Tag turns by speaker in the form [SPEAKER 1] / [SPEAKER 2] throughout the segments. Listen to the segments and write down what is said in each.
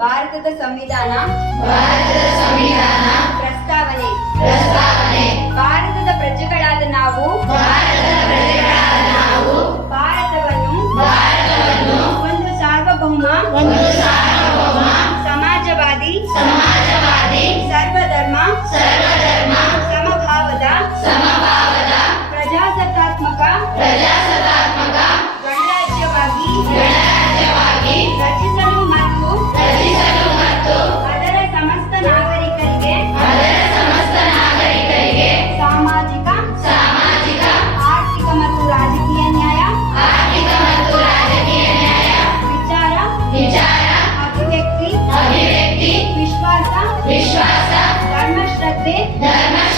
[SPEAKER 1] ಭಾರತದ ಸಂವಿಧಾನ
[SPEAKER 2] ಭಾರತದ ಸಂವಿಧಾನ
[SPEAKER 1] ಪ್ರಸ್ತಾವನೆ
[SPEAKER 2] ಪ್ರಸ್ತಾವನೆ
[SPEAKER 1] ಭಾರತದ ಪ್ರಜೆಗಳಾದ ನಾವು
[SPEAKER 2] ಭಾರತದ ಪ್ರಜೆಗಳಾದ ನಾವು
[SPEAKER 1] ಭಾರತವನ್ನು
[SPEAKER 2] ಭಾರತವನ್ನು
[SPEAKER 1] ಒಂದು ಸಾರ್ವಭೌಮ
[SPEAKER 2] ಒಂದು ಸಾರ್ವಭೌಮ
[SPEAKER 1] ಸಮಾಜವಾದಿ
[SPEAKER 2] ಸಮಾಜವಾದಿ
[SPEAKER 1] ಸರ್ವಧರ್ಮ
[SPEAKER 2] ಸರ್ವಧರ್ಮ
[SPEAKER 1] ಸಮಭಾವದ
[SPEAKER 2] ಸಮಭಾವದ
[SPEAKER 1] ಪ್ರಜಾಸತ್ತಾತ್ಮಕ
[SPEAKER 2] ಪ್ರಜಾಸತ್ತಾತ್ಮಕ
[SPEAKER 1] ಗಣರಾಜ್ಯವಾಗಿ
[SPEAKER 2] ಗಣರಾಜ್ಯವಾಗಿ ರಚಿಸಿ ವಿಶ್ವಾಸ.
[SPEAKER 1] ಧರ್ಮಶ್ರದ್ಧೆ.
[SPEAKER 2] ಧರ್ಮ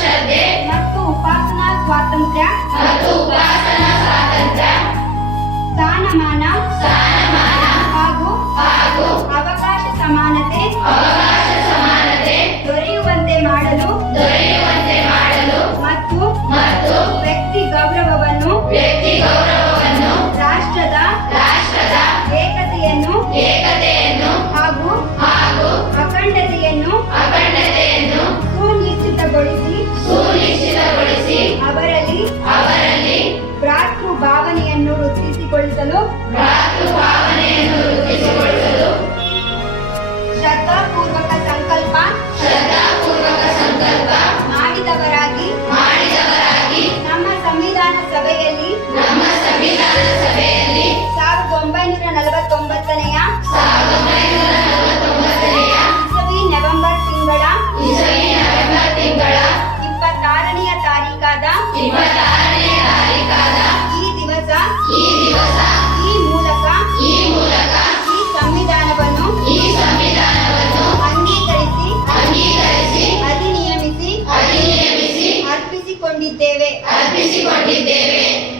[SPEAKER 2] ಅವರಲ್ಲಿ
[SPEAKER 1] ಭ್ರಾತೃ ಭಾವನೆಯನ್ನು ವೃತ್ತಿಸಿಗೊಳಿಸಲು ಶತಪೂರ್ವ ಅರ್ಪಿಸಿಕೊಂಡಿದ್ದೇವೆ.
[SPEAKER 2] ಅರ್ಪಿಸಿಕೊಂಡಿದ್ದೇವೆ.